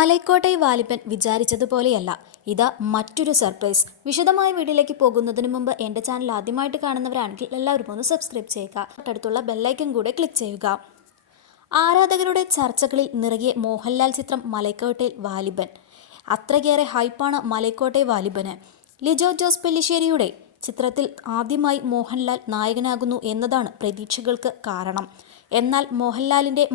മലൈക്കോട്ടൈ വാലിപ്പൻ വിചാരിച്ചതുപോലെയല്ല. ഇത് മറ്റൊരു സർപ്രൈസ് വിശദമായ വീഡിയോയിലേക്ക് പോകുന്നതിന് മുമ്പ് എന്റെ ചാനൽ ആദ്യമായിട്ട് കാണുന്നവരാണെങ്കിൽ എല്ലാവരും ഒന്ന് സബ്സ്ക്രൈബ് ചെയ്യുക. തൊട്ടടുത്തുള്ള ബെല്ലൈക്കൻ കൂടെ ക്ലിക്ക് ചെയ്യുക. ആരാധകരുടെ ചർച്ചകളിൽ നിറയെ മോഹൻലാൽ ചിത്രം മലൈക്കോട്ടൈ വാലിബൻ. അത്രയേറെ ഹൈപ്പാണ് മലൈക്കോട്ടൈ വാലിബന്. ലിജോ ജോസ് പെല്ലിശ്ശേരിയുടെ ചിത്രത്തിൽ ആദ്യമായി മോഹൻലാൽ നായകനാകുന്നു എന്നതാണ് പ്രതീക്ഷകൾക്ക് കാരണം. എന്നാൽ മോഹൻലാലിന്റെ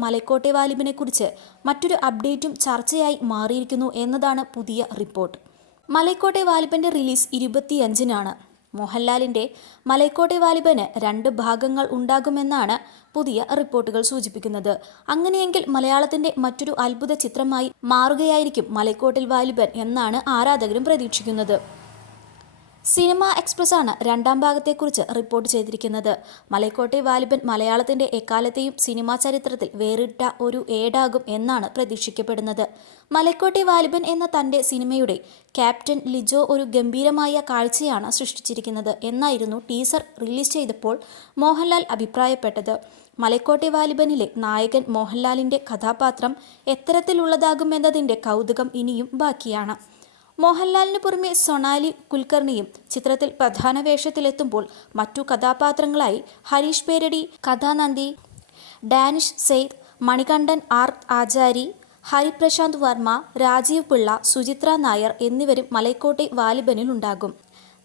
വാലിബിനെ കുറിച്ച് മറ്റൊരു അപ്ഡേറ്റും ചർച്ചയായി മാറിയിരിക്കുന്നു എന്നതാണ് പുതിയ റിപ്പോർട്ട്. മലക്കോട്ടെ വാലിബന്റെ റിലീസ് ഇരുപത്തിയഞ്ചിനാണ്. മോഹൻലാലിന്റെ മലൈക്കോട്ടെ വാലിബന് രണ്ട് ഭാഗങ്ങൾ ഉണ്ടാകുമെന്നാണ് പുതിയ റിപ്പോർട്ടുകൾ സൂചിപ്പിക്കുന്നത്. അങ്ങനെയെങ്കിൽ മലയാളത്തിന്റെ മറ്റൊരു അത്ഭുത ചിത്രമായി മാറുകയായിരിക്കും മലൈക്കോട്ടിൽ വാലിബൻ എന്നാണ് ആരാധകരും പ്രതീക്ഷിക്കുന്നത്. സിനിമ എക്സ്പ്രസ് ആണ് രണ്ടാം ഭാഗത്തെക്കുറിച്ച് റിപ്പോർട്ട് ചെയ്തിരിക്കുന്നത്. മലയക്കോട്ടെ വാലിബൻ മലയാളത്തിന്റെ എക്കാലത്തെയും സിനിമാ ചരിത്രത്തിൽ വേറിട്ട ഒരു ഏടാകും എന്നാണ് പ്രതീക്ഷിക്കപ്പെടുന്നത്. മലൈക്കോട്ടെ വാലിബൻ എന്ന തന്റെ സിനിമയുടെ ക്യാപ്റ്റൻ ലിജോ ഒരു ഗംഭീരമായ കാഴ്ചയാണ് സൃഷ്ടിച്ചിരിക്കുന്നത് എന്നായിരുന്നു ടീസർ റിലീസ് ചെയ്തപ്പോൾ മോഹൻലാൽ അഭിപ്രായപ്പെട്ടത്. മലക്കോട്ടെ വാലിബനിലെ നായകൻ മോഹൻലാലിന്റെ കഥാപാത്രം എത്തരത്തിലുള്ളതാകുമെന്നതിന്റെ കൗതുകം ഇനിയും ബാക്കിയാണ്. മോഹൻലാലിന് പുറമെ സൊണാലി കുൽക്കർണിയും ചിത്രത്തിൽ പ്രധാന വേഷത്തിലെത്തുമ്പോൾ മറ്റു കഥാപാത്രങ്ങളായി ഹരീഷ് പേരടി കഥാനന്ദി ഡാനിഷ് സെയ്ദ് മണികണ്ഠൻ ആർ ആചാരി ഹരിപ്രശാന്ത് വർമ്മ രാജീവ് പിള്ള സുചിത്ര നായർ എന്നിവരും മലൈക്കോട്ടെ വാലിബനിലുണ്ടാകും.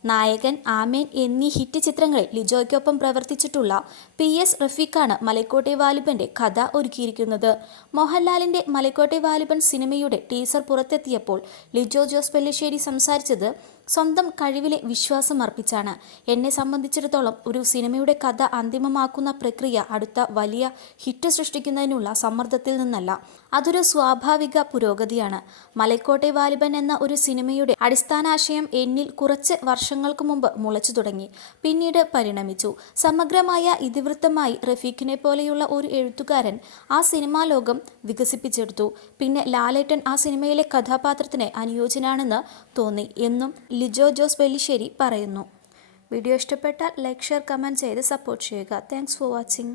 നായകൻ ആമേൻ എന്നീ ഹിറ്റ് ചിത്രങ്ങളിൽ ലിജോയ്ക്കൊപ്പം പ്രവർത്തിച്ചിട്ടുള്ള പി എസ് റഫീഖാണ് മലക്കോട്ടെ വാലിബന്റെ കഥ ഒരുക്കിയിരിക്കുന്നത്. മോഹൻലാലിന്റെ മലക്കോട്ടെ വാലിബൻ സിനിമയുടെ ടീസർ പുറത്തെത്തിയപ്പോൾ ലിജോ ജോസ് പെല്ലിശ്ശേരി സംസാരിച്ചത് സ്വന്തം കഴിവിലെ വിശ്വാസം അർപ്പിച്ചാണ്. എന്നെ സംബന്ധിച്ചിടത്തോളം ഒരു സിനിമയുടെ കഥ അന്തിമമാക്കുന്ന പ്രക്രിയ അടുത്ത വലിയ ഹിറ്റ് സൃഷ്ടിക്കുന്നതിനുള്ള സമ്മർദ്ദത്തിൽ നിന്നല്ല അതൊരു സ്വാഭാവിക പുരോഗതിയാണ്. മലക്കോട്ടെ വാലിബൻ എന്ന ഒരു സിനിമയുടെ അടിസ്ഥാനാശയം എന്നിൽ കുറച്ച് വർഷങ്ങൾക്ക് മുമ്പ് മുളച്ചു തുടങ്ങി പിന്നീട് പരിണമിച്ചു. സമഗ്രമായ ഇതിവൃത്തമായി റഫീഖിനെ പോലെയുള്ള ഒരു എഴുത്തുകാരൻ ആ സിനിമാ ലോകം വികസിപ്പിച്ചെടുത്തു. പിന്നെ ലാലേട്ടൻ ആ സിനിമയിലെ കഥാപാത്രത്തിന് അനുയോജ്യനാണെന്ന് തോന്നി എന്നും ലിജോ ജോസ് വെല്ലിശ്ശേരി പറയുന്നു. വീഡിയോ ഇഷ്ടപ്പെട്ടാൽ ലൈക്ക് ഷെയർ കമന്റ് ചെയ്ത് സപ്പോർട്ട് ചെയ്യുക. Thanks for watching.